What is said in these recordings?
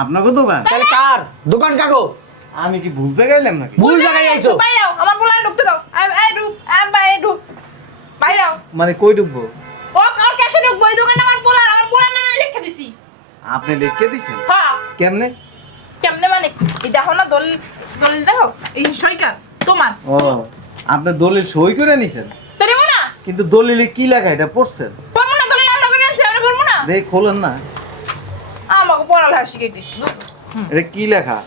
আপনাকে দোকান? তাহলে কার দোকান কাগো? আমি কি ভুল জায়গায় এলাম নাকি? ভুল জায়গায় আইছো। বাইরাও আমার বলা ঢুকতে দাও এই ঢুক ভাই ঢুক বাইরাও মানে কই ঢুকবো? ও আর ক্যাশে ঢুকবো এই দোকানে আমার বলার নামে লিখে দিছি। আপনি লিখে দিছেন? হ্যাঁ কেমনে? কেমনে মানে এই দেখো না দলিল দেখো এই সইকার তোমার ও আপনি দলিল সই করে নিছেন? তোরে না কিন্তু দলিলে কি লেখা এটা পড়ছেন? পড়বো না দলিল আমরা করে আনছি আমরা পড়বো না দেখ খোলেন না। আমাকে পড়ালেখা শিখাইতে এটা কি লেখা?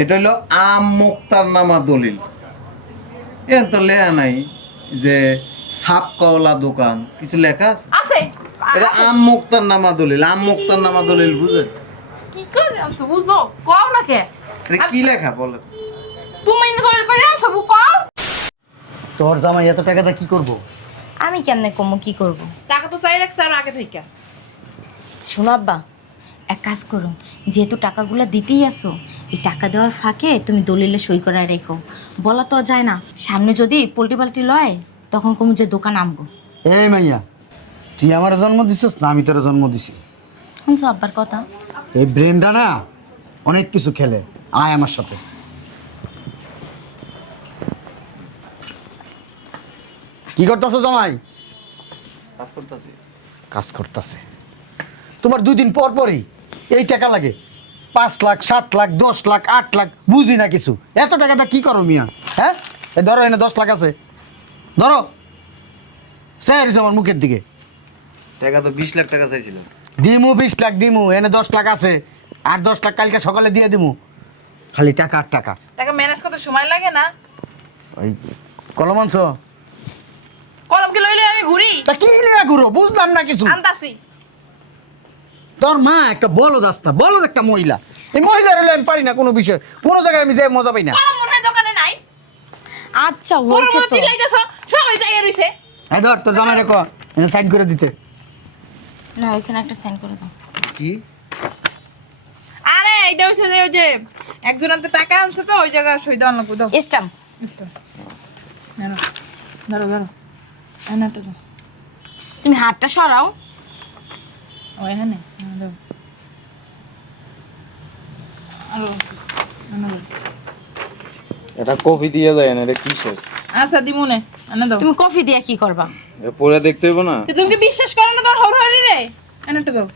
এটা হলো আম মুক্তার নামা দলিল। এর তো লেখা নাই যে সাপকাওয়ালা দোকান, কিছু লেখা আছে? আছে এটা আম মুক্তার নামা দলিল। আম মুক্তার নামা দলিল বুঝেন? কি করে আনছো বুঝো কও না কে এটা কি লেখা বলেন? তুমি না দলিল করে আনছো কও তোর জামাই এত টাকাটা কি করব? আমি কেমনে কমু কি করব? টাকা তো চাই রাখছ আর আগে থেকে শোনো আব্বা, এক কাজ করো, যেহেতু টাকাগুলো দিতেই আসো, এই টাকা দেওয়ার ফাঁকে তুমি দলিলে সই করায় রেখো। বলা তো আর যায় না, সামনে যদি পোল্ট্রি পাল্টি লয় তখন কমু যে দোকান আমগো। এই মাইয়া, তুই আমার জন্ম দিছিস না আমি তোর জন্ম দিছি? শুনছো আব্বার কথা? এই ব্রেনটা না অনেক কিছু খেলে। আয় আমার সাথে। কি করতেছো জামাই? কাজ করতেছি। কাজ করতেছে। তোমার 2 দিন পর পরই এই টাকা লাগে। 5 লাখ 7 লাখ 10 লাখ 8 লাখ বুঝি না কিছু। এত টাকাটা কি করো মিয়া? হ্যাঁ, এই ধরো এনে 10 লাখ আছে, ধরো। স্যার আমার মুখের দিকে টাকা তো 20 লাখ টাকা চাইছিলেন। দিমু 20 লাখ দিমু, এনে 10 লাখ আছে, আর 10 লাখ কালকে সকালে দিয়ে দিমু। খালি টাকা আর টাকা। টাকা ম্যানেজ করতে সময় লাগে না। ওই কলম আনছো? কলম কি লইলে আমি ঘুরি তা কি লিয়া ঘুরো বুঝলাম না কিছু। আনতাছি তোর মা একটা বলদ আস্তা, বলদ একটা মহিলা। এই মহিলার হলে আমি পারি না কোনো বিষয়, কোনো জায়গায় আমি যাই মজা পাই না। কলম মনে হয় দোকানে নাই আচ্ছা তোর হয়েছে মনে তো। চিল্লাইতেছো সবাই যাইয়া রইছে হ্যাঁ ধর তোর জামাই রেখো, এনে সাইন করে দিতে। না ওইখানে একটা সাইন করে দাও। কি? আরে এইটা হইছে যে ওই যে একজন হাতে টাকা আনছে তো ওই জায়গা সই দাও না দাও স্টাম্প। ধরো ধরো ধরো এনাটা দাও তুমি হাতটা সরাও। ও এখানে দাও আরো এটা কফি দিয়ে যায় না, এটা কিসের? আচ্ছা দিমুনে এনে দাও তুমি কফি দিয়া কি করবা? এটা পড়ে দেখতে হইব না? তুমি কি বিশ্বাস করো না তোমার হরহরি রে এনাটা দাও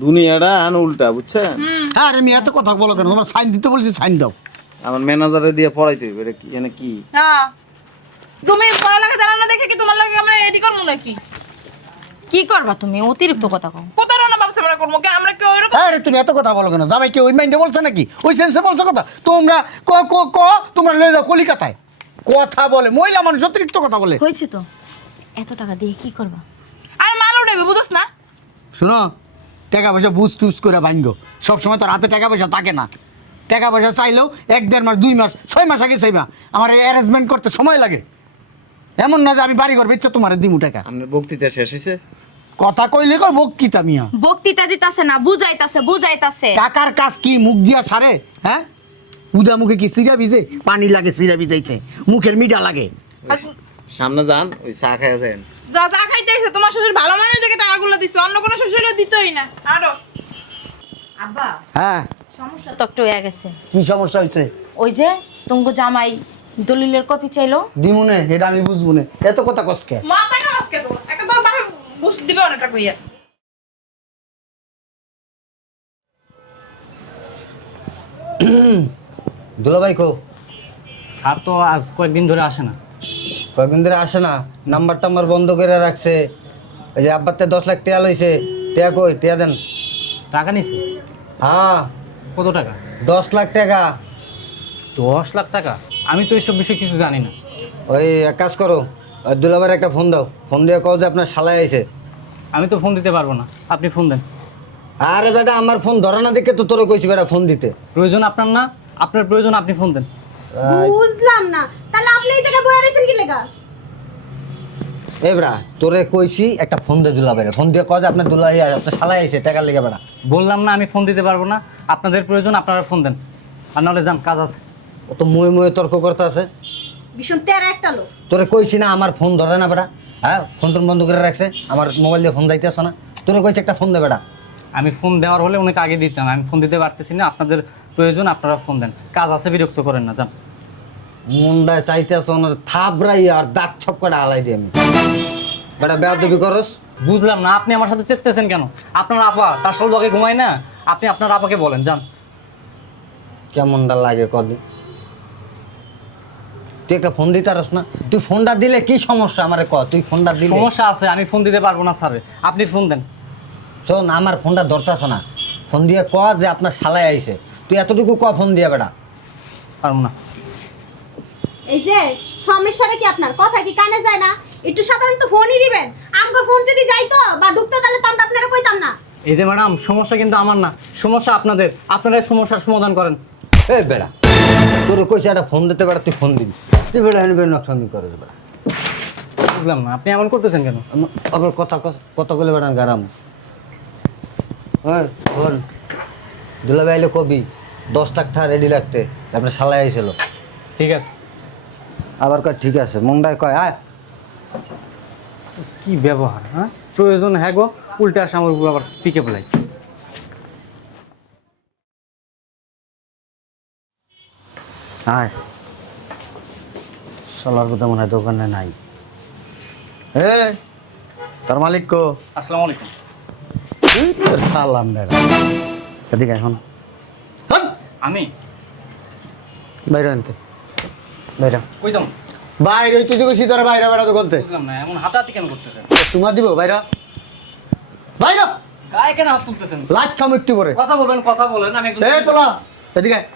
দুনিয়াটা আন উল্টা, বুঝছেন? হ্যাঁ রে মিয়া, এত কথা বলো কেন? তোমার সাইন দিতে বলছি, সাইন দাও। আমার ম্যানেজারে দিয়ে পড়াইতে হইব। এটা কি এনে কি? হ্যাঁ তুমি পড়ালেখা জানো না দেখে কি তোমার লাগে আমরা এডি করবো নাকি কি করবা তুমি? অতিরিক্ত কথা কও। প্রতারণা ভাবছে আমরা করবো কি আমরা কি ওইরকম হ্যাঁ রে, তুমি এত কথা বলো কেন? জামাই কি ওই মাইন্ডে বলছে নাকি? ওই সেন্সে বলছো কথা? তোমরা ক ক ক তোমরা লয়ে যাও কলিকাতায়। কথা বলে মহিলা মানুষ অতিরিক্ত কথা বলে। হয়েছে তো, এত টাকা দিয়ে কি করবা? আর মাল উঠাইবে বুঝছ না শোনো, টাকা পয়সা বুঝ টুজ করে ভাঙ্গো। সবসময় তোর হাতে টাকা পয়সা থাকে না। টাকা পয়সা চাইলেও 1-1.5 মাস 2 মাস 6 মাস আগে চাইবা। আমার অ্যারেঞ্জমেন্ট করতে সময় লাগে। এমন না যে আমি বাড়ি ঘর বেচে তোমার দিমু টাকা। আপনার বক্তৃতা শেষ হয়েছে? কথা কইলে কই বক্কিতা মিয়া। বক্তৃতা দিতাছে না, বুঝাইতাছে। টাকার কাজ কি মুখ দিয়া সারে? হ্যাঁ, উদা মুখে কি সিরা ভিজে? পানি লাগে সিরা ভিজাইতে, মুখের মিডা লাগে। সামনে যান, ওই চা খাইয়া যান। যা যা খাইতে এসে তোমার শ্বশুর ভালো মানুষ দেখে টাকাগুলো দিচ্ছে অন্য কোনো শ্বশুরে দিতই না আরো আব্বা হ্যাঁ, সমস্যা তো একটু হয়ে গেছে। কি সমস্যা হয়েছে? ওই যে তুমগো জামাই দলিলের কপি চাইলো। দিমুনে, এটা আমি বুঝবো না। এত কথা কসকে? মাথা না আজকে তো একটা তো বাবা বুঝ দিবে অনেকটা কইয়া দুলাভাই কো? স্যার তো আজ কয়েকদিন ধরে আসে না। কয়েকদিন ধরে আসে না, নাম্বার টাম্বার বন্ধ করে রাখছে। এই যে আব্বাতে 10 লাখ টাকা লইছে, টাকা কই? টাকা দেন। টাকা নিছে? হ্যাঁ, কত টাকা? 10 লাখ টাকা। 10 লাখ টাকা? আমি তো এইসব বিষয়ে কিছু জানি না। ওই এক কাজ করো, ওই দুলাভাইয়ের একটা ফোন দাও, ফোন দিয়ে কও যে আপনার শালায় আইছে। আমি তো ফোন দিতে পারবো না, আপনি ফোন দেন। আরে বেটা, আমার ফোন ধরে না দেখে তো তোরে কইছি বেটা ফোন দিতে। প্রয়োজন আপনার না, আপনার প্রয়োজন আপনি ফোন দেন। বুঝলাম না, তাহলে আপনি এই জায়গায় বসে রয়েছেন কি লেগা? এই বেটা, তোরে কইছি একটা ফোন দে দুলাভাইরে, ফোন দিয়ে কও যে আপনার দুলাভাই আপনার শালায় আইছে টাকার লেগে বেটা। বললাম না আমি ফোন দিতে পারবো না, আপনাদের প্রয়োজন আপনারা ফোন দেন, আর নাহলে যান, কাজ আছে। ও তো মুয়ে মুয়ে তর্ক করতে আছে। ভীষণ তেরা একটা লোক। তোরে কইছি না আমার ফোন ধরে না বেটা? হ্যাঁ, ফোন টোন বন্ধ করে রাখছে, আমার মোবাইল দিয়ে ফোন যাইতেছ না। তোরে কইছি একটা ফোন দে বেটা। আমি ফোন দেওয়ার হলে উনিকে আগে দিতাম, আমি ফোন দিতে পারতেছি না। আপনাদের প্রয়োজন, আপনারা ফোন দেন, কাজ আছে, বিরক্ত করেন না, যান। মুন্ডায় চাইতেছ ওনার থাবরাই আর দাঁত ছপ করে আলাই দিই আমি। বেটা বেয়াদবি করস। বুঝলাম না, আপনি আমার সাথে চেপতেছেন কেন? আপনার আপা তার সাথে লগে ঘুমায় না, আপনি আপনার আপাকে বলেন, যান। কেমনটা লাগে কদি? তুই একটা ফোন দিতে পারস না? তুই ফোনটা দিলে কি সমস্যা আমারে ক? তুই ফোনটা দিলে সমস্যা আছে, আমি ফোন দিতে পারবো না স্যার, আপনি ফোন দেন। শোন, আমার ফোনটা ধরতেছে না, ফোন দিয়ে ক যে আপনার শালায় আইছে। তুই এতটুকু ক ফোন দিয়ে বেটা। পারবো না। এই যে সমস্যাটা কি আপনার? কথা কি কানে যায় না? একটু সাধারণত ফোনই দিবেন। আমগো ফোন যদি যাইতো বা ঢুকতো তাহলে তো আমরা আপনারা কইতাম না। এই যে ম্যাডাম, সমস্যা কিন্তু আমার না, সমস্যা আপনাদের, আপনারা এই সমস্যার সমাধান করেন। এই বেড়া, তোর কইছে একটা ফোন দিতে বেড়া, তুই ফোন দিবি। তুই বেড়া হেন বেড়া নকশামি করিস বেড়া। বুঝলাম না, আপনি এমন করতেছেন কেন? আবার কথা বলে বেড়া গারাম। ওই বল, দুলাভাই আইলে কবি 10 টাকা রেডি রাখতে, আপনার শালায় আইছিল। ঠিক আছে। আবার কয় ঠিক আছে, মংডায় কয় আয়। কি ব্যবহার, হ্যাঁ? প্রয়োজন হ্যাঁ গো, উল্টে আসে আমার উপর আবার পিকে বলাই। আয়, শালার কথা মনে হয় দোকানে নাই। এ তোর মালিক কো? আসসালামু আলাইকুম। তোর সালাম বেড়া, এদিকে এখন আমি বাইরে আনতে, বাইরে কই যাম? বাইরে তুই তো কইছি তোর বাইরে বেড়া দোকানতে। বুঝলাম না, এমন হাতাহাতি কেন করতেছেন? তোমার দিব বাইরে, বাইরে গায়ে কেন হাত তুলতেছেন? লাট থাম একটু পরে। কথা বলবেন, কথা বলেন। আমি একদম এ পোলা এদিকে আয়।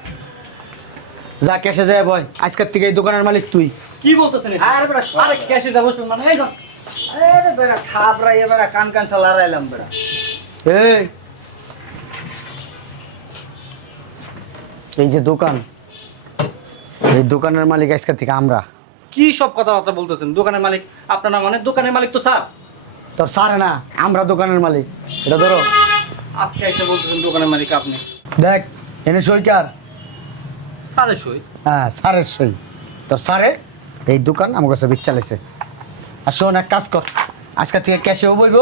যা ক্যাশে যায় বয়, আজকের থেকে এই দোকানের মালিক তুই। কি বলতেছেন? আরে ক্যাশে যাবো শুনবেন, এই যান। আরে বেড়া থাপড়াই বেড়া কান কান চালারাইলাম বেড়া। এই যে দোকান, এই দোকানের মালিক আজকের থেকে আমরা। কি সব কথাবার্তা বলতেছেন? দোকানের মালিক আপনারা, মানে দোকানের মালিক তো স্যার। তোর সারে না, আমরা দোকানের মালিক। এটা ধরো। আজকে এসে বলতেছেন দোকানের মালিক আপনি। দেখ এনে সইকার। স্যারের সই? হ্যাঁ সারের সই। তোর সারে এই দোকান আমার কাছে চালাইছে। আর শোন, এক কাজ কর, আজকের থেকে ক্যাশেও বইব,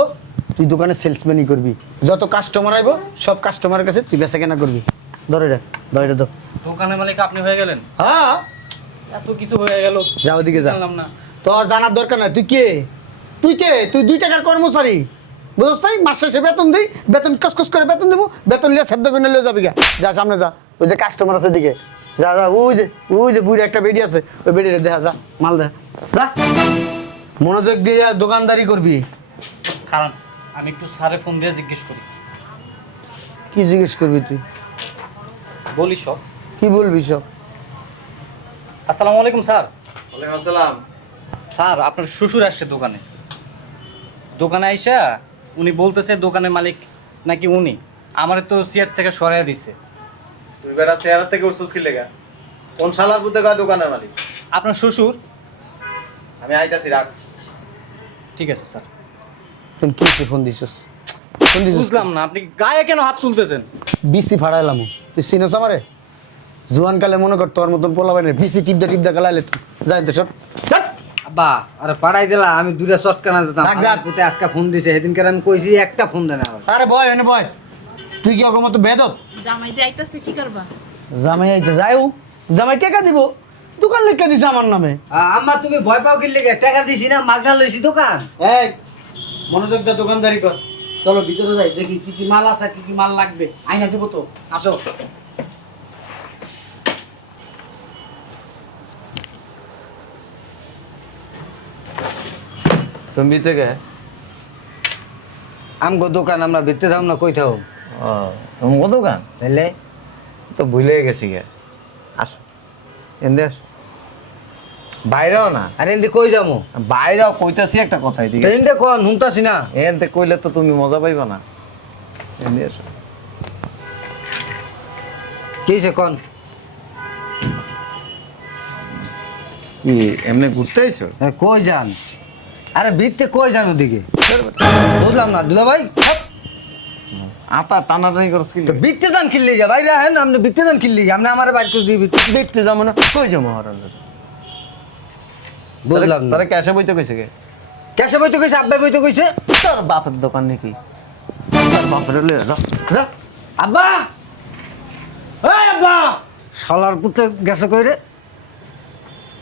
তুই দোকানে সেলসম্যানই করবি। যত কাস্টমার আইব সব কাস্টমারের কাছে তুই বেচা কেনা করবি। ধরে রে, ধরে দো। দোকানের মালিক আপনি হয়ে গেলেন? হ্যাঁ, এত কিছু হয়ে গেল, যা ওদিকে যা। জানলাম না। তোর জানার দরকার নাই। তুই কে? তুই কে? তুই 2 টাকার কর্মচারী, বুঝছ তাই? মাস শেষে বেতন দিই, বেতন কসকস করে বেতন দেবো, বেতন লিয়ে শব্দ করে নিয়ে যাবি গা। যা সামনে যা, ওই যে কাস্টমার আছে দিকে যা যা। ওই যে বুড়ি একটা বেডি আছে, ওই বেডিটা দেখা, যা মাল দেখা যা। মনোযোগ দিয়ে যা, দোকানদারি করবি। কারণ আমি একটু স্যারে ফোন দিয়ে জিজ্ঞেস করি। কি জিজ্ঞেস করবি তুই? বলি সব। কি বলবি সব? আসসালামু আলাইকুম স্যার। ওয়ালাইকুম আসসালাম। স্যার, আপনার শ্বশুর আসছে দোকানে। দোকানে আইসা উনি বলতেছে দোকানের মালিক নাকি উনি। আমার তো চেয়ার থেকে সরাইয়া দিচ্ছে। তুই বেটা চেহারা থেকে উঠছিস কি লেগা? কোন শালার বুদ্ধে কয় দোকানের মালিক? আপনার শ্বশুর। আমি আইতাছি, রাখ। ঠিক আছে স্যার। তুই কি ফোন দিছিস? ফোন দিছিস? বুঝলাম না, আপনি গায়ে কেন হাত তুলতেছেন? বিসি ফাড়াইলাম। তুই চিনস আমারে? জোয়ান কালে মনে কর তোর মতন পোলা বাইনে বিসি টিপদা গালাইলে তুই যাইতে সব। আব্বা আরে পাড়াই দিলা, আমি দুইটা শর্টকানা দিতাম। রাখ যা। আমার পুতে আজকে ফোন দিছে, সেদিনকার আমি কইছি একটা ফোন দেন আবার। আরে বয় এনে বয়। তুই কি ওর মতো বেদত? জামাই যে আইতাছে কি করবা? জামাই আইতে যাইও, জামাই টাকা দিব, দোকান লিখে দিছে আমার নামে। আম্মা তুমি ভয় পাও কি লেগে? টাকা দিছি না, মাগনা লইছি দোকান। এই মনোযোগ দা, দোকানদারি কর। চলো ভিতরে যাই, দেখি কি কি মাল আছে, কি কি মাল লাগবে। আইনা দিব তো, আসো। তুমি থেকে? আমগো দোকান আমরা ভিতরে দাম না কই থাও। ও, তুমি দোকান? তাইলে তো ভুলে গেছি গে। আসো, এনে আসো। বাইরেও না, আরে এনতে কই যামু? বাইরেও কইতাছি একটা কথা এদিকে। এনতে কোন হুনতাছি না। এনতে কইলে তো তুমি মজা পাইবা না। এনে আসো। কিছে কোন? কি এমনি ঘুরতে আইছো? কই যান? আরে ভিতরে কই যান ওদিকে? বুঝলাম না দুলা ভাই। আতা টানাটানি করছ কি? তো ভিতরে যান কিল্লি যা ভাই রাহেন, আপনি ভিতরে যান কিল্লি। আপনি আমারে বাইর করে দিবি। দেখতে যাবো না, কই যাবো হরাল? বুঝলাম না। তারা ক্যাশে বইতে কইছে কে? কেসে বইতে কইছে? আব্বাই বইতে কইছে? তোর বাপের দোকান নাকি? তোর বাপরে লে যা যা আব্বা এই আব্বা শালার পুতে গেছে কইরে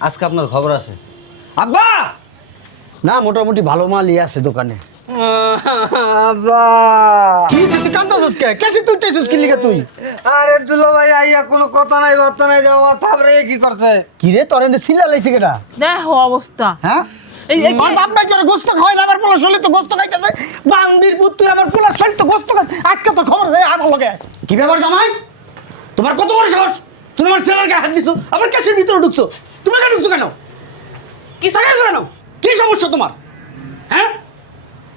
আজকে আপনার খবর আছে আব্বা না মোটামুটি ভালো মালই আছে দোকানে আব্বা কি তুই কান্দছস কে কেসে তুই টেসস কি লিগা তুই আরে দুলা ভাই আইয়া কোনো কথা নাই বার্তা নাই যাওয়া তারপরে কি করছে কি রে তোর এনে সিলা লাইছে কেডা দেখো অবস্থা হ্যাঁ আমার বাপ ভাই তোর গোস্ত খাওয়াই না আমার পোলা শরীরে তো গোস্ত খাইতেছে বান্দির পুত তুই আমার পোলা শরীরে তো গোস্ত খাই আজকে তো খবর হয়ে আমার লগে কি ব্যাপার জামাই তোমার কত বড় সাহস তুমি আমার ছেলের গায়ে হাত দিছো আবার কেসের ভিতরে ঢুকছো তুমি কেন ঢুকছো কেন কি সাকাইছো কেন কি সমস্যা তোমার হ্যাঁ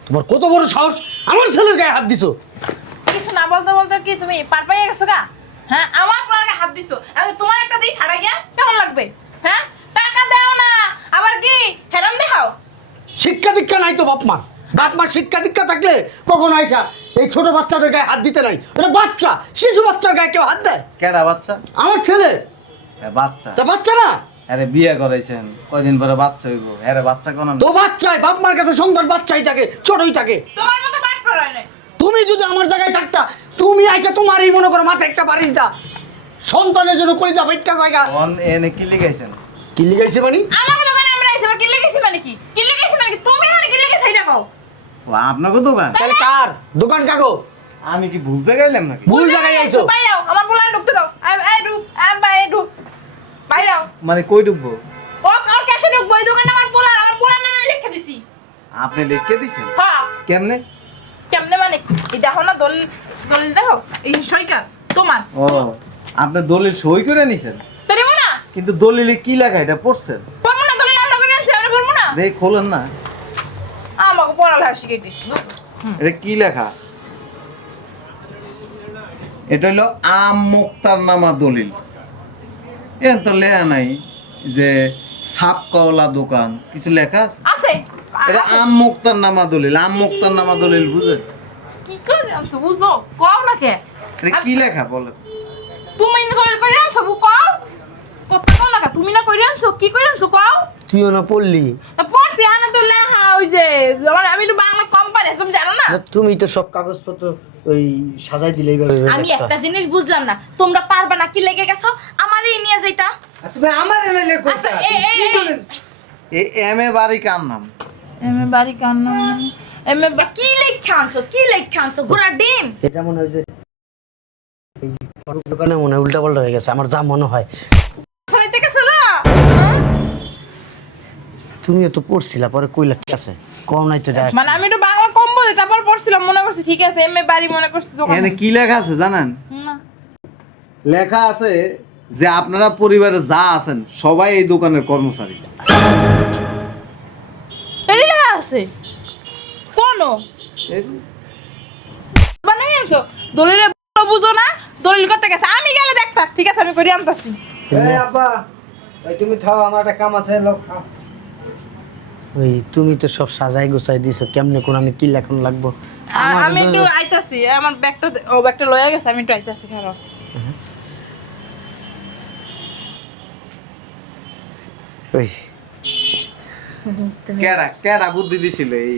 তোমার কত বড় সাহস আমার ছেলের গায়ে হাত দিছো কিছু না বলতে বলতে কি তুমি পার পাইয়ে গেছো গা? হ্যাঁ আমার প্লাগে হাত দিছো এখন তোমার একটা দিই ঠাড়া গিয়া কেমন লাগবে? হ্যাঁ টাকা দাও না আবার কি হেরাম দেখাও? শিক্ষা দীক্ষা নাই তো বাপ মার শিক্ষা দীক্ষা থাকলে কখন আইসা এই ছোট বাচ্চাদের গায়ে হাত দিতে নাই এটা বাচ্চা শিশু বাচ্চার গায়ে কেউ হাত দেয় কেডা বাচ্চা? আমার ছেলে বাচ্চা? তা বাচ্চা না আরে বিয়ে করাইছেন কয়দিন পরে বাচ্চা হইব, আরে বাচ্চা কোন? তো বাচ্চাই বাপ মার কাছে সন্তান বাচ্চাই থাকে ছোটই থাকে তোমার মতো বাট পড়ায় না। তুমি যদি আমার জায়গায় থাকতা তুমি আইসা তোমার এই মনে করো মাথায় একটা বাড়ি দিতা সন্তানের জন্য করে যাবে একটা জায়গা কোন এনে কি লিখাইছেন? কি লিখাইছে মানে আমার দোকানে আমরা আইছি আবার কি লেগেছি মানে কি? কি লেগেছি মানে কি? তুমি মানে কি লেগেছি এটা কও? ও আপনাকে দোকান? তাহলে কার দোকান কাগো আমি কি ভুলতে গেলাম নাকি? ভুল জায়গায় আইছো বাইরাও আমার বলা ঢুকতে দাও এই ঢুক বাই ঢুক বাইরাও মানে কই ঢুকবো? ও আর ক্যাশে ঢুকবো এই দোকানে আমার পোলার নামে লিখে দিছি। আপনি লিখে দিছেন? হ্যাঁ কেমনে? কেমনে মানে কি? এই দেখো না দলিল দেখো এই সইকার তোমার ও আপনি দলিল সই করে নিছেন, তোরে না কিন্তু দলিলে কি লেখা এটা পড়ছেন? বলবো না দলিল আমরা করে আনছি আমরা বলবো না দেখ খোলেন না, আমাকে পড়ালেখা শিখাইতে। এটা কি লেখা? এটা হলো আম মুক্তার নামা দলিল। এর তো লেখা নাই যে সাপ কওলা দোকান, কিছু লেখা আছে? আছে এটা আম মুক্তার নামা দলিল। আম মুক্তার নামা দলিল বুঝেন? কি করে আনছো বুঝো কও না কে? এটা কি লেখা বলেন? তুমি না দলিল করে আনছো কও কত কও লাগা তুমি না করে আনছো কি করে আনছো কও? তুইও না পড়লি তা পড়ছি আনা তো লেখা ওই যে আমি তো বাংলা কম পারি তুমি জানো না? তুমি তো সব কাগজপত্র ওই সাজাই দিলেই আমি একটা জিনিস বুঝলাম না তোমরা পারবা না কি লেগে গেছো আমারই নিয়ে যাইতা তুমি আমার এনে লেখো আচ্ছা এই এই এম এ বাড়ি কার নাম? এমএ বাড়ি কান্না এমএ কি লেখা আনছো ঘোড়া ডিম এটা মনে হয় যে এই দোকানে মনে হয় উল্টা পাল্টা হয়ে গেছে আমার যা মনে হয় খালি থেকে চলো তুমিও তো পড়ছিলা পরে কইলা ঠিক আছে কম নাই তো ডাক মানে আমি তো বাংলা কম বলি তারপর পড়ছিলাম মনে করছি ঠিক আছে এমএ বাড়ি মনে করছি দোকান এখানে কি লেখা আছে জানেন? না লেখা আছে যে আপনারা পরিবারে যা আছেন সবাই এই দোকানের কর্মচারী। এলি লেখা আছে কোন এই বানাই আনছো দলিলে বুঝো না দলিল করতে গেছে আমি গেলে দেখতা ঠিক আছে আমি করে আনতাছি এই আব্বা এই তুমি থাও আমার একটা কাম আছে লোক খাও ওই তুমি তো সব সাজাই গোছাই দিছো কেমনে কোন আমি কি লেখন লাগবো আমি একটু আইতাছি আমার ব্যাগটা লয়ে গেছে আমি একটু আইতাছি খারাপ ওই কেডা কেডা বুদ্ধি দিছিল এই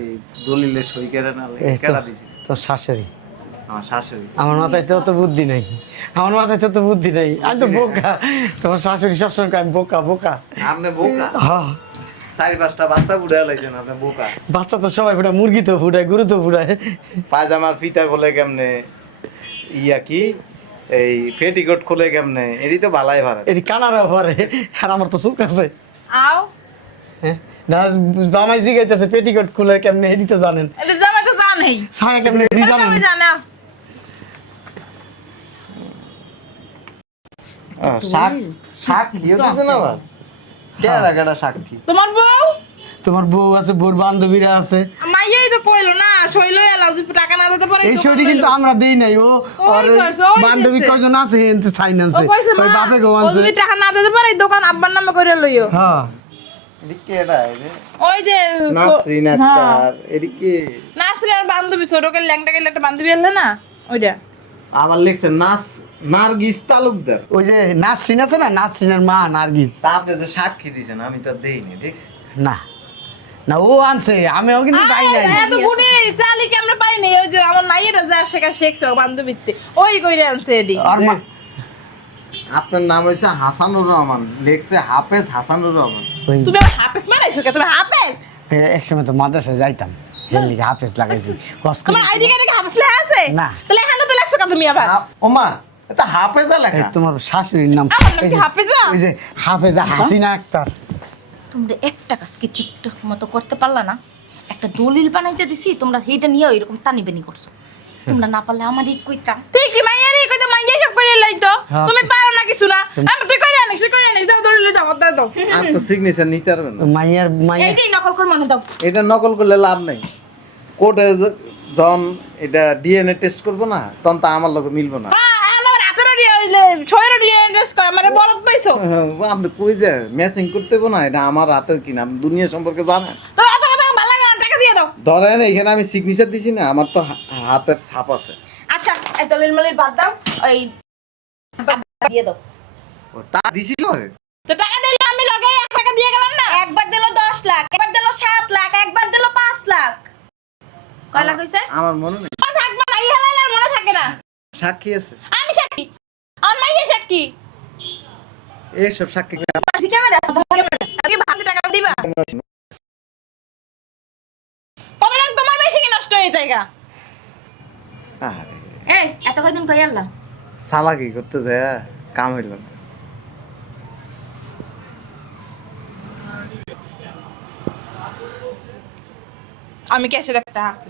এই দলিলে সই করে না এই তো কেডা দিছিল? তোর শাশুড়ি আমার শাশুড়ি। আমার মাথায় তো অত বুদ্ধি নাই আমার মাথায় তো অত বুদ্ধি নাই আমি তো বোকা তোমার শাশুড়ি সবসময় কয় আমি বোকা বোকা আপনি বোকা? হ্যাঁ 4-5টা বাচ্চা বুড়া লাইছেন, আপনি বোকা। বাচ্চা তো সবাই ফুটায় মুরগি তো ফুটায় গরু তো ফুটায় পায়জামার ফিতা খোলে কেমনে, ইয়া কি এই পেটিকোট খোলে কেমনে, এরই তো বালাই ভাড়া। এটি কানারা ভরে আর আমার তো চুক আছে আও হ্যাঁ না বামাই জিগাইতেছে পেটিকোট খুলে কেমনে এটি তো জানেন এটা জামাই তো জানেই ছায়া কেমনে এটি জানেন আমি জানা সাক্ষীও দিছে না আবার? কেডা কেডা সাক্ষী? তোমার বউ তোমার বউ আছে বউর বান্ধবীরা আছে মাইয়াই তো কইলো না শৈল এলাও যদি টাকা না দিতে পারে এই শরীর কিন্তু আমরা দেই নাই ও ওই ওর করছে, ওই বান্ধবী দিছে। কয়জন আছে এনতে ফাইন্যান্সে ও কইছে মা ওই বাপে ও গোয়ানছে যদি টাকা না দিতে পারে এই দোকান আব্বার নামে করে লইও হ্যাঁ এডি কেডা এরে? ওই যে নাসরিন আক্তার, এডি কে? নাসরিনের বান্ধবী ছোটকে ল্যাংটা গেলে একটা বান্ধবী এলে না ওইটা আবার লিখছে নার্গিস তালুকদার। ওই যে নাসরিন আছে না নাসরিনের মা নার্গিস তা আপনি যে সাক্ষী দিছেন আমি তো দেইনি, দেখছি। না না ও আনছে আমিও কিন্তু পাই নাই এত গুণে চালি কি আমরা পাই নাই, ওই যে আমার মাইয়েরা যা শেখা শেখছে বান্ধবীতে ওই কইরে আনছে এডি। আর মা- আপনার নাম হয়েছে হাসানুর রহমান, লিখছে হাফেজ হাসানুর রহমান। ওই তুমি আমার হাফেজ মারাইছো কে? তুমি হাফেজ? একসময় তো মাদ্রাসায় যাইতাম এর লিগে হাফেজ লাগাইছি কস করে তোমার আইডি কার্ডে হাফেজ লেখা আছে? না। তাহলে এখানে তো লেখছো কেন তুমি আবার? ওমা এটা হাফেজা এই লেখা। তোমার শাশুড়ির নাম আমার নাম এই কি যে- হাফেজা? এই যে হাফেজা হাসিনা আক্তার। তোমরা একটা কাজ কি ঠিকঠাক মতো করতে পারলা না? একটা দলিল বানাইতে দিছি, তোমরা সেইটা নিয়ে এরকম টানিবেনি করছো। তোমরা না পারলে আমারই কইতাম। ঠিকই মাইয়ারই কইতো, মাইয়াই সব করে লাইতো। হ্যাঁ। তুমি পারো না কিছু না। আমি তুই কইরে আনিস, তুই কইরে আনিস, দাও দলিল দাও, দাও। আর তো সিগনেচার নিতে পারবেন না। মাইয়ার মাইয়ার এইটাই নকল করে মনে দাও। এটা নকল করলে লাভ নেই। কোর্টে যখন এটা ডিএনএ টেস্ট করবো না, তখন তো আমার লগে মিলবো না। হ্যাঁ, আমার হাতেরও দিয়ে ছয়েরও দিয়ে ইনভেস্ট করে আমারে বলদ পাইছো। আপনি কই যে ম্যাচিং করতে হইবো না, এটা আমার হাতের কিনা, আপনি দুনিয়া সম্পর্কে জানেন। তো এত কথা ভালো লাগে না, টাকা দিয়ে দাও। ধরেন এখানে আমি সিগনেচার দিছি না, আমার তো হাতের ছাপ আছে। আচ্ছা, এই দলিল মলিল বাদ দাও, ওই দিয়ে দাও। তা দিছিল তো টাকা দিলে আমি লগে 1 টাকা দিয়ে গেলাম না। একবার দিল 10 লাখ, একবার দিল 7 লাখ, একবার দিল 5 লাখ। কয় লাখ হইছে? আমার মনে নেই। মনে থাকবে না, ইয়া লাইলে মনে থাকে না। সাক্ষী আছে, আমি সাক্ষী, আমার মাইয়া সাক্ষী। এইসব সাক্ষী পাশে ক্যামেরা আছে, আগে ভাঙতে টাকা দিবা। কবে যেন তোমার বেশি কি নষ্ট হয়ে জায়গা। আরে এই এত কয়দিন কই আল্লাহ? চালাকি করতে যায় কাম হইল না। আমি ক্যাশে একটা আছে।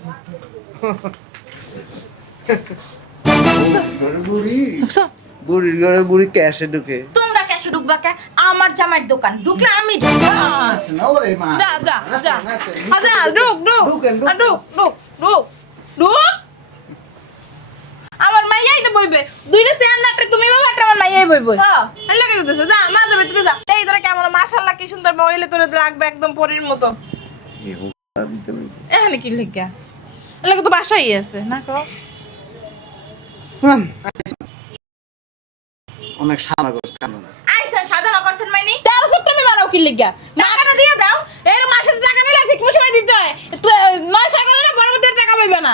দেখছো? বুড়ির ঘরে বুড়ি ক্যাশে ঢুকে। তোমরা কেসে ঢুকবা কে? আমার জামাইয়ের দোকান ঢুকলে আমি ঢুকবো। যা যা যা। আচ্ছা, ঢুক ঢুক ঢুক ঢুক ঢুক ঢুক। আমার মাইয়াই তো বইবে। দুইটা চেয়ার নাটে তুমি বাবা, একটা আমার মাইয়াই বইবে। হ্যাঁ। হ্যালো কে দিতেছে? যা মা যাবে, তুই যা। এই তোরা কেমন, মাশাআল্লাহ কি সুন্দর বইলে তোরে রাখবে একদম পরীর মতো। এখানে কি লিখা? এলাকা তো বাসাই আছে না কো? অনেক সারা করছে কেন? আইসা সাজানো করছেন মাইনি? 1300 তুমি মারাও কি লিখা? টাকাটা দিয়ে দাও। এর মাসে টাকা নিলে ঠিক সময় দিতে হয়। 9 করলে না পরবর্তী টাকা পাইবে না।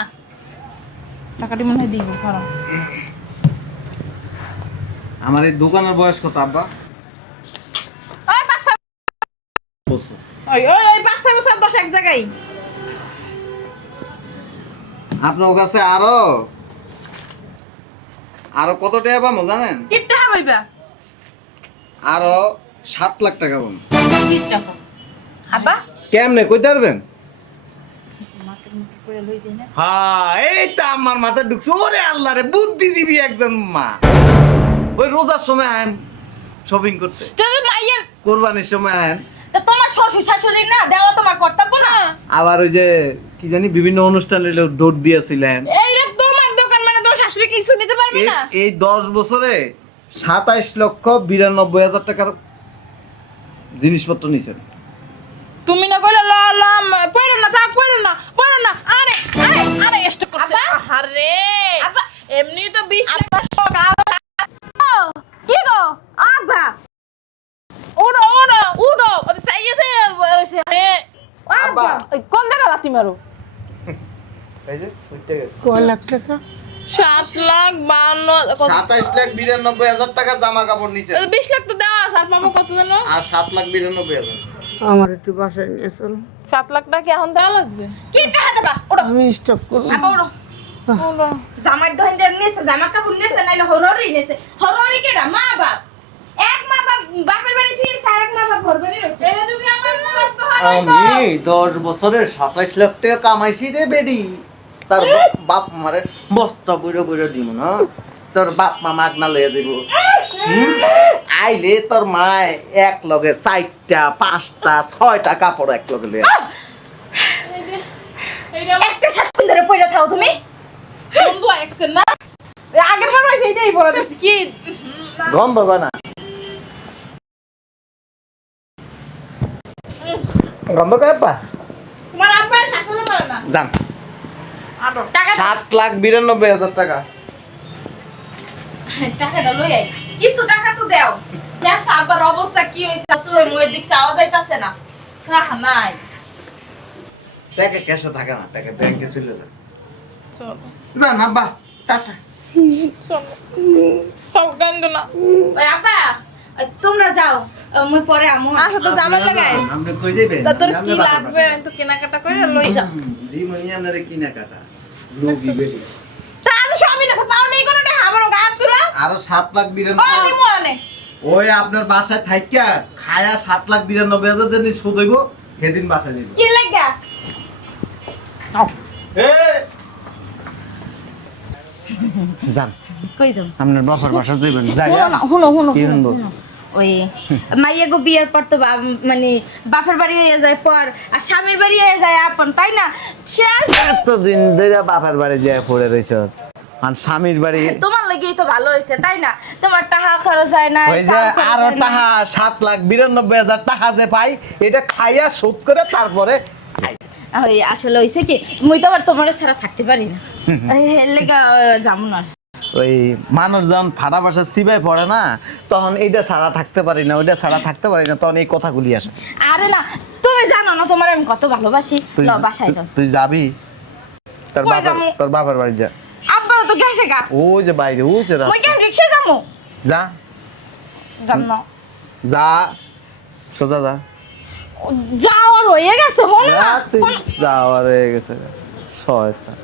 টাকাটি মনে হয় দিব খারাপ। আমার এই দোকানের বয়স কত আব্বা? ওই 5-6 বছর। ওই 5-6 বছর 10 এক জায়গায়। আপনার কাছে আরো কত টাকা পাবো জানেন? কি টাকা পাইবা? আরো 7 লাখ টাকা পাবো। 20 টাকা। আব্বা কেমনে কইতে পারবেন? মাকে মুখে করে লই যাই না। হ্যাঁ, এই তো আমার মাথায় ঢুকছে। ওরে আল্লাহ রে, বুদ্ধিজীবী একজন মা। ওই রোজার সময় আয়েন শপিং করতে, যদি মাইয়ের কোরবানির সময় আয়েন, তো তোমার শ্বশুর শাশুড়ি না দেওয়া তোমার কর্তব্য না? আবার ওই যে কি জানি বিভিন্ন অনুষ্ঠানে ডোট দিয়েছিলেন। এইটা তোমার দোকান, মানে তোমার শাশুড়ি কিছু নিতে পারবে না। এই 10 বছরে 27,92,000 টাকার জিনিসপত্র নিছেন। তুমি না কইলা ল ল পয়রো না, থাক পয়রো না, পয়রো না। আরে আরে আরে স্টক করছে। আরে আব্বা। এমনি তো 20 লাখ টাকা। কি গো আব্বা ওড়ো ওড়ো উড়ো, ওরে চাইছে আরে আব্বা কোন জায়গা লাথি মারো? এই যে উঠতে গেছে। 7 লাখ 52 27,92,000 টাকা জামা কাপড় নিছেন 20 লাখ তো দেওয়া আছে, আর পাবো কত জানো? আর 7,92,000। আমার একটু বাসায় নিয়ে চল, 7 লাখ টাকা কি এখন দেওয়া লাগবে? কি টাকা দেবা? ওড়ো আমি স্টপ করবো। আব্বা ওড়ো। ওড়ো। জামার দোকান দিয়ে নিয়েছে, জামা কাপড় নিয়েছে, নাইলে হরহরি নিয়েছে। হরহরি কেডা? মা বাপ। এক মা বাপ বাপের বাড়ি থেকে এক মা বাপ ঘর বাড়ি রয়েছে। এটা যদি আমার মস্ত হয় তো আমি 10 বছরে 27 লাখ টাকা কামাইছি রে বেডি। তার বাপ মারে বস্তা বইরা বইরা দিব না, তোর বাপ মা মাগনা লইয়া দিব। আইলে তোর মায় এক লগে 4টা 5টা 6টা কাপড় এক লগে লইয়া। এইটা একটা শার্ট ধরে পয়রা থাও তুমি। বন্ধু আইছেন না? আগের বার হইছে এইটাই বলা দিছি কি গন্ধ কয় না, গন্ধ কয় আব্বা? তোমার আব্বা শাসনে পারে না। জান আরো টাকা 7,92,000 টাকা। টাকাটা লই আই। কিছু টাকা তো দাও। দেখছ আব্বার অবস্থা কি হইছে, চোখের মুখের দিক চাওয়া যাইতাছে না। রাখ নাই। টাকা ক্যাশে থাকে না, টাকা ব্যাংকে চলে যায়। চলো যান আব্বা, টাটা। চলো সব কান্দো না। ওই আপা তোমরা যাও আমি পরে আমু আচ্ছা তো জামাই লাগাই আপনি কই যাবেন? তা তোর আপনি কি বাসার লাগবে পাশে। তো কেনাকাটা করে লই যা। দিমনি আপনারে কিনা কাটা লোভী বেটি। তা তো স্বামী না তাও নেই কোনটা আমার গাছ তুলা আরো 7,92,000 ও দিমু আনে। ওই আপনার বাসায় থাইকা খায়া 7,92,000 যেদিন সুদ হইব সেদিন বাসায় দিব। কি লাগা যান কই যাও আপনার বাবার বাসা যাবেন যাই হুনো কি শুনবো? ওই মাইয়া গো বিয়ের পর তো মানে বাপের বাড়ি হয়ে যায় পর আর স্বামীর বাড়ি হয়ে যায় আপন তাই না শেষ এতদিন ধরে বাপের বাড়ি যায় পড়ে রইছস আর স্বামীর বাড়ি তোমার লাগেই তো ভালো হয়েছে তাই না তোমার টাকা খরচ হয় না ওই যে আর টাকা 7,92,000 টাকা যে পাই এটা খাইয়া শোধ করে তারপরে ওই আসলে হইছে কি মুই তো আবার তোমার ছাড়া থাকতে পারি না এর লেগা যাবো না ওই মানুষ যখন ফাটা বাসা সিবাই পড়ে না তখন এইটা ছাড়া থাকতে পারি না ওইটা ছাড়া থাকতে পারি না তখন এই কথাগুলি আসে। আরে না তুমি জানো না তোমার আমি কত ভালোবাসি ল বাসায় যাও তুই যাবি কই যামু? তোর বাবার বাড়ি যা। আব্বারও তো গেছে গা ওই যে বাইরে ওই যে মুই রাস্তা। কেন রিক্সা যাবো যা জানো না যা সোজা যা। যাওয়ার হয়ে গেছে হল যা না তুই যাওয়ার হয়ে গেছে শয়তান।